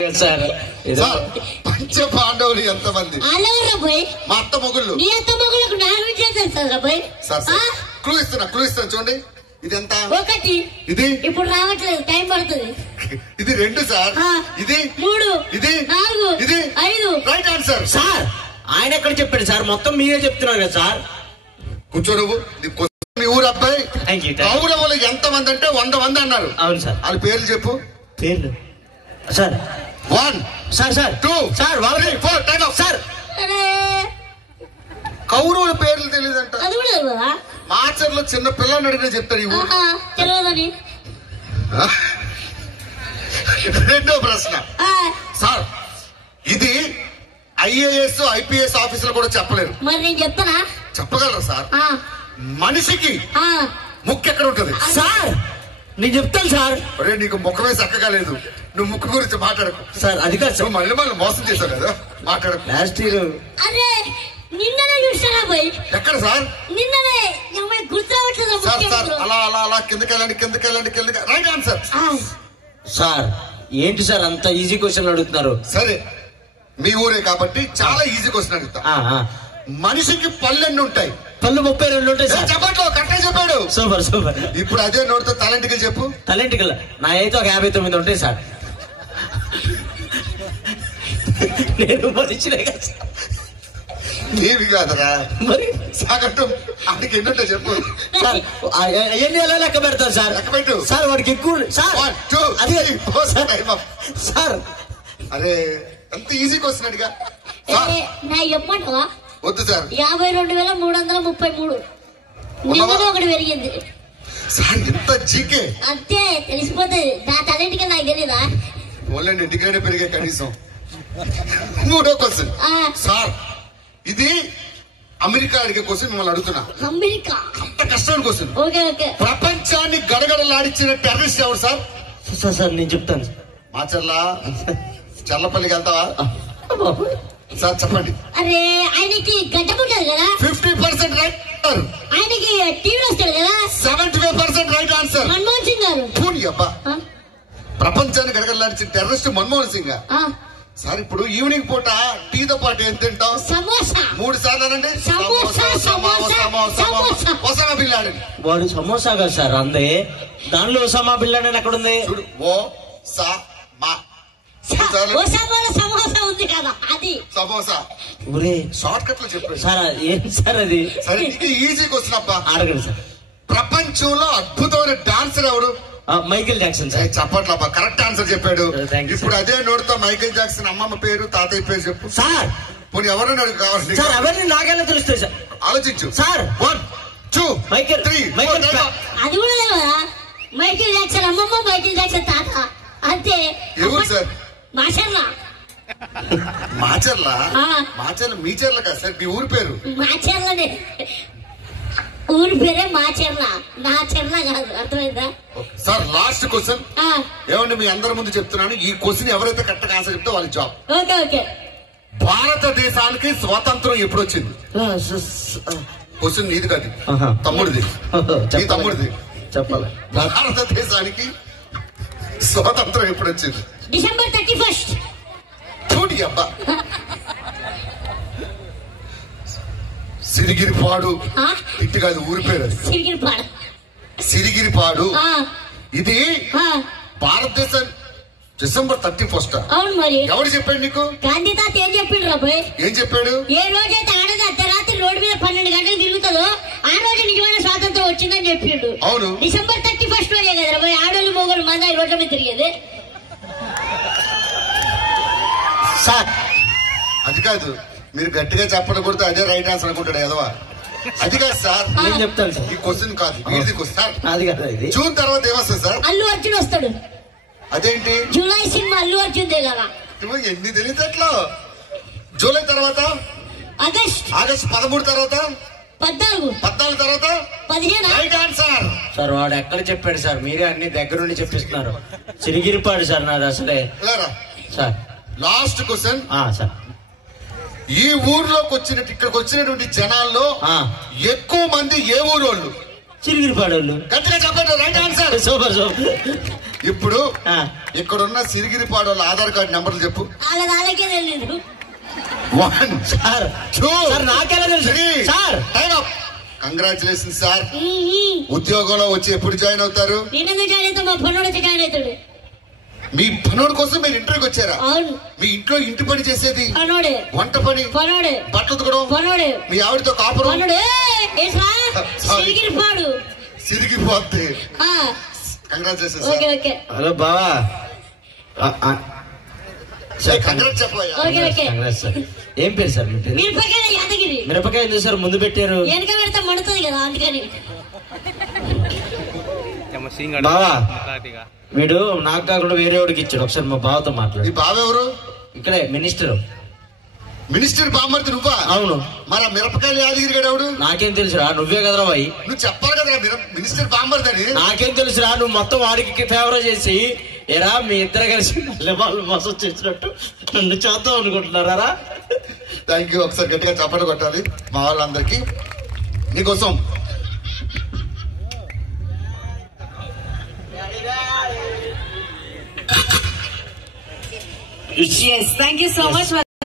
Sir పంచ పాండవులు ఎంతమంది? మా అత్త మొగుళ్ళు. క్లూ ఇస్తున్నా చూడండి. ఇది ఎంత? ఒకటి. ఇది ఇప్పుడు రావట్లేదు, టైం పడుతుంది. ఇది 2 సార్. ఇది 3. ఇది 4. ఇది 5. Right answer. సార్ ఆయన ఎక్కడ చెప్పాడు సార్? మొత్తం మీరే చెప్తున్నారు కదా సార్. కూర్చోడు. మీ ఊరు అబ్బాయి కౌరవులు ఎంతమంది అంటే 100 మంది అన్నారు. అవును సార్. వాళ్ళ పేర్లు చెప్పు. పేర్లు sir 1 sir 2 sir 3 4 time of sir. కౌరవుల పేర్లు తెలియదంట. అది కూడా తెలియదా? మాచర్లో చిన్న పిల్లని అడిగినా చెప్తాడు. ఈ ఊరు తెలియదని. రెండో ప్రశ్న సార్, ఇది IAS IPS ఆఫీసులు కూడా చెప్పలేరు. మరి నేను చెప్తానా? చెప్పగలరా సార్? మనిషికి ముక్కు ఎక్కడ ఉంటుంది సార్? నేను చెప్తాను సార్. అరే నీకు ముఖమే చక్కగా లేదు, నువ్వు ముక్కు గురించి మాట్లాడకు సార్. అది కాదు సార్, మళ్ళీ మోసం చేశావు కదా, మాట్లాడకు. లాస్ట్ ఇయర్ అరే నిన్ననే చూసానా పోయి? ఎక్కడ సార్? నిన్ననే గుర్తురావట్లేదు సార్. సార్ అలా అలా అలా కిందకి రైట్ ఆన్సర్. సార్ ఏంటి సార్ అంత ఈజీ క్వశ్చన్ అడుగుతున్నారు? సరే మీ ఊరే కాబట్టి చాలా ఈజీ క్వశ్చన్ అడుగుతా. మనిషికి పళ్ళెన్ని ఉంటాయి? పళ్ళు 32 ఉంటాయి సార్. చెప్పట్లో కరెక్టే చెప్పాడు. సూపర్. ఇప్పుడు అదే నోటితో తలంటికి చెప్పు. తలంటికి నా అయితే ఒక 59 ఉంటాయి సార్. నేను మనిషినే కదా సార్. నీవి కాదరా మరి సాగట్టు. అందుకు ఎన్ని ఉంటాయి చెప్పు సార్. ఎన్ని ఎలా లెక్క పెడతారు సార్? లెక్క పెట్టు సార్. వాడికి ఎక్కువ సార్. 1 2 3 4 time of sir. అరే అంత ఈజీ క్వశ్చన్ అడిగా. నా చెప్పమంటావా? వద్దు సార్. 52,333. నిన్ననే ఒకటి పెరిగింది సార్. ఎంత జీకే అంతే తెలిసిపోతుంది. నా తలంటికి నాకు తెలియదా? ఓన్లీ ఇంటికైనా పెరిగే కనీసం. మూడో క్వశ్చన్ సార్, ఇది అమెరికా అడిగే క్వశ్చన్ మిమ్మల్ని అడుగుతున్నా. అమెరికా అంత కష్టమైన క్వశ్చన్. ఓకే. ప్రపంచాన్ని గడగడలాడించిన టెర్రరిస్ట్ ఎవరు సార్? సార్ నేను చెప్తాను. మాచర్లా చల్లపల్లికి వెళ్తావా సార్? చెప్పండి. అరే ఆయనకి గడ్డం ఉంటుంది కదా. 50% రైట్. ఆయనకి టీవీ వస్తాడు కదా. 75% రైట్ ఆన్సర్. మన్మోహన్ సింగ్ గారు. పూని అబ్బా. ప్రపంచాన్ని గడగడలాడించిన టెర్రరిస్ట్ మన్మోహన్ సింగ్ సార్. ఇప్పుడు ఈవినింగ్ పూట టీతో పాటు ఏం తింటాం? సమోసా. 3 సార్లు అనండి. Osama bin Laden. వాడు సమోసా కదా సార్. అందే దానిలో ఒసామా బిన్ లాడెన్ ఎక్కడ ఉంది? చూడు. సమోసా ఉంది కదా, అది సమోసా. ఒరే షార్ట్ కట్ లో చెప్పాడు సార్. ఏం సార్ అది? సరే ఇది ఈజీ క్వశ్చన్ అబ్బా. అడగండి సార్. ప్రపంచంలో అద్భుతమైన డాన్సర్ ఎవడు? Michael Jackson sir. చెప్పట్లబ్బా, కరెక్ట్ ఆన్సర్ చెప్పాడు. Thank you, ఇప్పుడు అదే నోటితో మైకేల్ జాక్సన్ అమ్మమ్మ పేరు తాతయ్య పేరు చెప్పు సార్. పోనీ ఎవరైనా అడుగు కావాలి సార్. ఎవరిని నాకెలా తెలుస్తాయి సార్? ఆలోచించు సార్. 1 2 మైకేల్ 3 అది కూడా తెలియదా? మైకేల్ జాక్సన్ అమ్మమ్మ, మైకేల్ జాక్సన్ తాత, అంతే. ఎవరు సార్? మాచర్ల. మాచర్ల మీచర్ల కాదు సార్. మీ ఊరి పేరు మాచర్లనే. ఊరి పేరే మాచర్ల, నా చెర్ల కాదు. అర్థమైందా సార్? లాస్ట్ క్వశ్చన్ ఏమండి మీ అందరి ముందు చెప్తున్నాను. ఈ క్వశ్చన్ ఎవరైతే కరెక్ట్ ఆన్సర్ చెప్తే వాళ్ళ జాబ్. ఓకే. భారతదేశానికి స్వాతంత్రం ఎప్పుడు వచ్చింది? క్వశ్చన్ నీది కాదు, తమ్ముడిది. నీ తమ్ముడిది చెప్పాలి. భారతదేశానికి స్వాతంత్రం ఎప్పుడు వచ్చింది? December 31st. చూడి అబ్బా. సిరిగిరిపాడు. ఇటు కాదు, ఊరి పేరు అది. సిరిగిరిపాడు. ఇది భారతదేశం December 31st. అవును మరి. ఎవరు చెప్పాడు నీకు? గాంధీ తాత ఏం చెప్పిండు రాబోయ్? ఏం చెప్పాడు? ఏ రోజైతే ఆడది అర్ధరాత్రి రోడ్డు మీద 12 గంటలకు తిరుగుతుందో ఆ రోజు నిజమైన స్వాతంత్రం వచ్చిందని చెప్పిండు. అవును. December 31st రోజే కదా రాబోయ్ ఆడోళ్ళు మొగోళ్ళు మంది రోడ్ల మీద తిరిగేది. సార్ అది కాదు, మీరు గట్టిగా చెప్పడం కొడితే అదే రైట్ ఆన్సర్ అనుకుంటాడు ఎదవా. అది కాదు సార్. నేను చెప్తాను సార్. ఈ క్వశ్చన్ కాదు, ఇది క్వశ్చన్. అది కాదు. ఇది జూన్ తర్వాత ఏమొస్తుంది సార్? అల్లు అర్జున్ వస్తాడు. అదేంటి? July cinema Allu Arjun they కదా. ఎన్ని తెలియదు అట్లా. జూలై తర్వాత ఆగస్ట్ 13 తర్వాత 14 తర్వాత 15. Right answer. సార్ వాడు ఎక్కడ చెప్పాడు సార్? మీరే అన్ని దగ్గర నుండి చెప్పిస్తున్నారు. సిరిగిరిపాడు సార్ నాది అసలే. Sir last question sir. ఈ ఊర్లోకి ఇక్కడికి వచ్చినటువంటి జనాల్లో ఎక్కువ మంది ఏ ఊరు వాళ్ళు? సిరిగిరిపాడు వాళ్ళు. గట్టిగా చెప్పండి. Right answer. సూపర్. ఇప్పుడు ఇక్కడున్న సిరిగిరిపాడు వాళ్ళ ఆధార్ కార్డు నెంబర్లు చెప్పు. వాళ్ళకే తెలియదు. 1 సార్ 2 సార్ నాకెలా తెలుసు సార్? Congratulation sir. ఉద్యోగంలో వచ్చి ఎప్పుడు జాయిన్ అవుతారు? నేనెందుకు జాయిన్ అవుతా? మా పనుడు వచ్చి జాయిన్ అవుతాడు. మీ పనుడు కోసం మీరు ఇంటర్వ్యూకి వచ్చారా? అవును. మీ ఇంట్లో ఇంటి పని చేసేది పనుడే, వంట పని పనుడే, బట్టలు ఉతకడం పనుడే, మీ ఆవిడతో కాపురం పనుడే. సిరిగిరిపాడు సిరిగిపోద్ది. Congratulation okay sir. Okay. Hello బావా కంగ్రాట్స్ చెప్పయ్యా. Okay okay. Congrats sir. ఏం పేరు సార్ మీ పేరు? మిరపకాయ యాదగిరి. మిరపకాయ ఎందుకు సార్ ముందు పెట్టారు? వెనక పెడితే మండుతుంది కదా అందుకని. బావా వీడు నాకు కాకుండా వేరే వాడికి ఇచ్చాడు. ఒకసారి మా బావతో మాట్లాడు. ఈ బావ ఎవరు? ఇక్కడే మినిస్టర్. మినిస్టర్ బామ్మర్తి నువ్వా? అవును. మరి ఆ మిరపకాయలు యాదగిరి గడవుడు? నాకేం తెలుసురా, నువ్వే కదరా బాయ్. నువ్వు చెప్పాలి కదరా మినిస్టర్ బామ్మర్తి అని. నాకేం తెలుసురా, నువ్వు మొత్తం వాడికి ఫేవర్ చేసి ఎరా మీ ఇద్దరు కలిసి వాళ్ళు మోసం చేసినట్టు నన్ను చేద్దాం అనుకుంటున్నారా? Thank you. ఒకసారి గట్టిగా చప్పట్లు కొట్టాలి మా వాళ్ళందరికీ. నీకోసం Yes, thank you so much.